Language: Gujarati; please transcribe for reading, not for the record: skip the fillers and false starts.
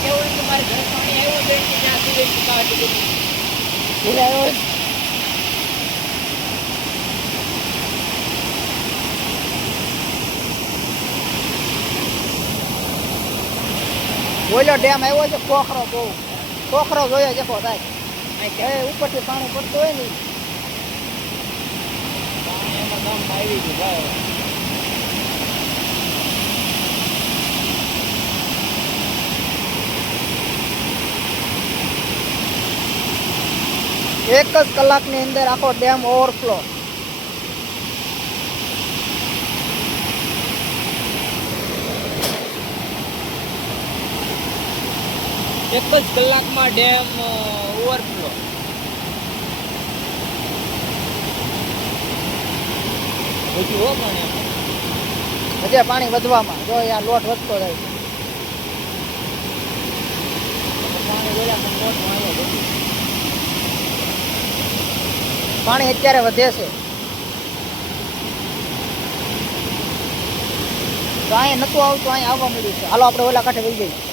કેવું તમારે ઘર પાણી આવ્યું બેન કે ત્યાં સુધી બોલો ડેમ આવ્યો છે પોખરો બહુ પોખરો જોયો દેખો થાય ઉપરથી પાણી પડતું હોય ને એમાં ગામ આવી ગયું ભાઈ એક જ કલાકની અંદર આખો ડેમ ઓવરફ્લો એક જ કલાકમાં ડેમ ઓવરફ્લો હજી હો પણ હજી પાણી વધવામાં જો આ લોટ વધતો જાય પાણી બોલ્યા પણ લોટ આવ્યો પાણી અત્યારે વધે છે તો અહીંયા નતું આવતું અહીંયા આવવા મળ્યું છે હાલો આપણે ઓલા કાંઠે વહી જઈએ